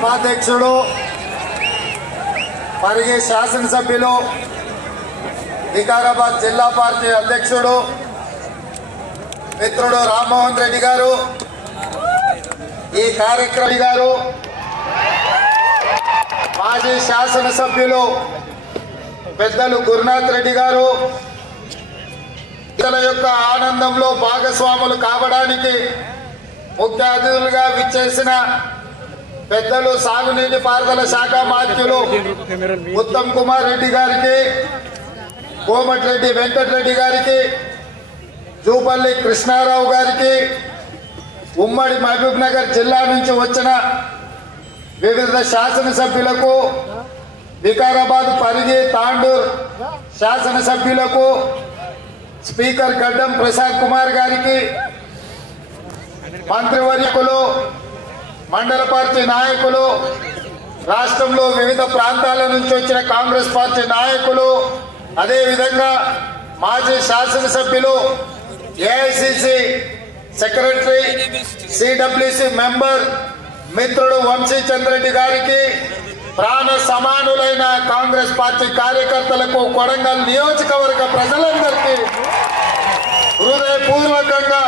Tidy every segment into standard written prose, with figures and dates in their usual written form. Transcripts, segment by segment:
ఉపాధ్యక్షుడు పరిగి శాసనసభ్యులు వికారాబాద్ జిల్లా పార్టీ అధ్యక్షుడు మిత్రుడు రామ్మోహన్ రెడ్డి గారు, ఈ కార్యక్రమం గారు, మాజీ శాసనసభ్యులు పెద్దలు గురునాథ్ రెడ్డి గారు, ఇతరుల యొక్క ఆనందంలో భాగస్వాములు కావడానికి ముఖ్య అతిథులుగా విచ్చేసిన పెద్దలు సాగునీటి పారుదల శాఖ మాత్యులు ఉత్తమ్ కుమార్ రెడ్డి గారికి, కోమటిరెడ్డి వెంకటరెడ్డి గారికి, జూపల్లి కృష్ణారావు గారికి, ఉమ్మడి మహబూబ్ నగర్ జిల్లా నుంచి వచ్చిన వివిధ శాసనసభ్యులకు, వికారాబాద్ పరిగి తాండూర్ శాసనసభ్యులకు, స్పీకర్ గడ్డం ప్రసాద్ కుమార్ గారికి, మంత్రివర్యులు, మండల పార్టీ నాయకులు, రాష్ట్రంలో వివిధ ప్రాంతాల నుంచి వచ్చిన కాంగ్రెస్ పార్టీ నాయకులు, అదేవిధంగా మాజీ శాసనసభ్యులు, ఏఐసిసి సెక్రటరీ, సిడబ్ల్యూసి మెంబర్ మిత్రుడు వంశీ చంద్రెడ్డి గారికి, ప్రాణ సమానులైన కాంగ్రెస్ పార్టీ కార్యకర్తలకు, కొడంగల్ నియోజకవర్గ ప్రజలందరికీ హృదయపూర్వకంగా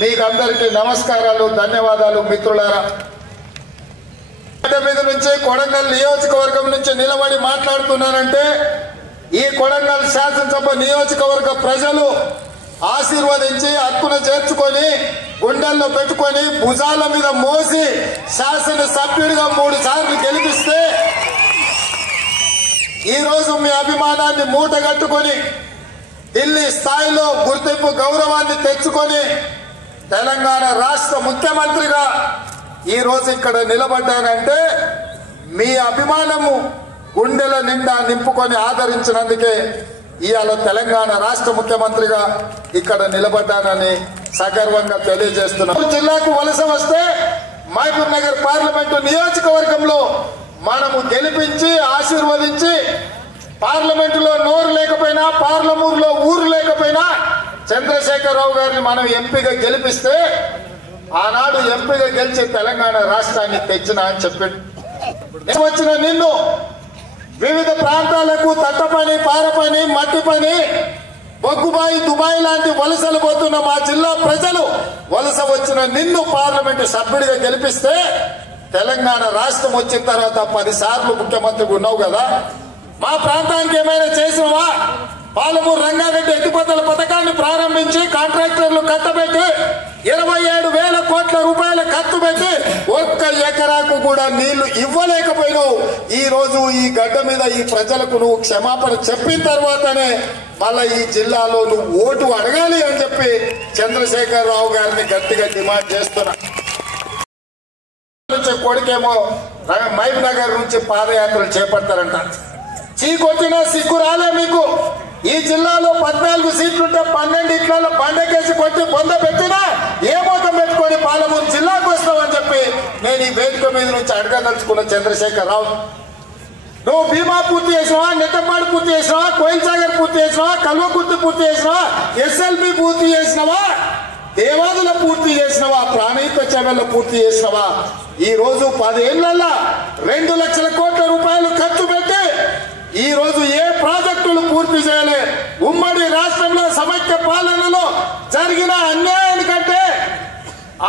మీకందరికీ నమస్కారాలు, ధన్యవాదాలు. మిత్రులారా, మీద నుంచి కొడంగల్ నియోజకవర్గం నుంచి నిలబడి మాట్లాడుతున్నానంటే ఈ కొడంగల్ శాసనసభ నియోజకవర్గ ప్రజలు ఆశీర్వదించి హక్కును చేర్చుకొని గుండెల్లో పెట్టుకొని భుజాల మీద మోసి శాసనసభ్యుడిగా 3 సార్లు గెలిపిస్తే ఈరోజు మీ అభిమానాన్ని మూటగట్టుకొని ఢిల్లీ స్థాయిలో గుర్తింపు గౌరవాన్ని తెచ్చుకొని తెలంగాణ రాష్ట్ర ముఖ్యమంత్రిగా ఈరోజు ఇక్కడ నిలబడ్డానంటే మీ అభిమానము గుండెల నిండా నింపుకొని ఆదరించినందుకే ఇవాళ తెలంగాణ రాష్ట్ర ముఖ్యమంత్రిగా ఇక్కడ నిలబడ్డానని సగర్వంగా తెలియజేస్తున్నాను. జిల్లాకు వలస వస్తే మహబూబ్ నగర్ పార్లమెంటు నియోజకవర్గంలో మనము గెలిపించి ఆశీర్వదించి పార్లమెంటులో నోరు లేకపోయినా, పార్లమూరులో ఊరు లేకపోయినా చంద్రశేఖరరావు గారిని మనం ఎంపీగా గెలిపిస్తే ఆనాడు ఎంపీగా గెలిచి తెలంగాణ రాష్ట్రాన్ని తెచ్చిన అని చెప్పాడు. వచ్చిన నిన్ను వివిధ ప్రాంతాలకు తట్ట పని, పార పని, మట్టి పని, బొగ్గుబాయి, దుబాయ్ లాంటి వలసలు పోతున్న మా జిల్లా ప్రజలు వలస వచ్చిన నిన్ను పార్లమెంటు సభ్యుడిగా గెలిపిస్తే తెలంగాణ రాష్ట్రం వచ్చిన తర్వాత 10 సార్లు ముఖ్యమంత్రిగా ఉన్నావు కదా, మా ప్రాంతానికి ఏమైనా చేసినవా? పాలమూరు రంగారెడ్డి ఎత్తిపోతల పథకాన్ని ప్రారంభించి కాంట్రాక్టర్లు కట్టబెట్టి 27,000 కోట్ల రూపాయల ఖర్చు పెట్టి 1 ఎకరాకు కూడా నీళ్లు ఇవ్వలేకపోయినావు. ఈ రోజు ఈ గడ్డ మీద ఈ ప్రజలకు నువ్వు క్షమాపణ చెప్పిన తర్వాతనే మళ్ళా ఈ జిల్లాలో నువ్వు ఓటు అడగాలి అని చెప్పి చంద్రశేఖరరావు గారిని గట్టిగా డిమాండ్ చేస్తున్నా. కొడుకేమో మహబూబ్ నగర్ నుంచి పాదయాత్రలు చేపడతారంట. చీకొట్టినా సిగ్గు రాలే మీకు? ఈ జిల్లాలో 14 సీట్లుంటే 12 ఇట్లలో బండకేసి కొట్టి బొంద పెట్టినా ఏ మోతం పెట్టుకొని పాలమూరు జిల్లాకు వస్తామని చెప్పి నేను ఈ వేదిక మీద నుంచి అడగదలుచుకున్న చంద్రశేఖరరావు. నువ్వు భీమా పూర్తి చేసినావా, నెట్టపాడు పూర్తి చేసినావా, కోయిల్ సాగర్ పూర్తి చేసినావా, కల్వకుర్తి పూర్తి చేసినావా, ఎస్ఎల్బి పూర్తి చేసినావా, దేవాదుల పూర్తి చేసినవా, ప్రాణహిత చెవెళ్ళ పూర్తి చేసినవా? ఈ రోజు 10 ఏళ్లలో 2 లక్షల కోట్ల రూపాయలు ఖర్చు పెట్టి ఈ రోజు ఏ ప్రాజెక్టులు పూర్తి చేయలే. ఉమ్మడి రాష్ట్రంలో సమైక్య పాలనలో జరిగిన అన్యాయానికంటే,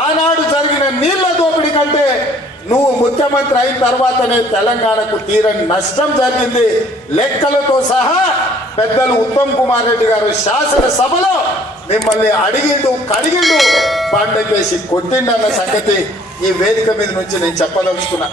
ఆనాడు జరిగిన నీళ్ల దోపిడీ కంటే నువ్వు ముఖ్యమంత్రి అయిన తర్వాతనే తెలంగాణకు తీరని నష్టం జరిగింది. లెక్కలతో సహా పెద్దలు ఉత్తమ్ కుమార్ రెడ్డి గారు శాసనసభలో మిమ్మల్ని అడిగిండు, కడిగిండు, బండకేసి కొట్టిండన్న సంగతి ఈ వేదిక మీద నుంచి నేను చెప్పదలుచుకున్నా.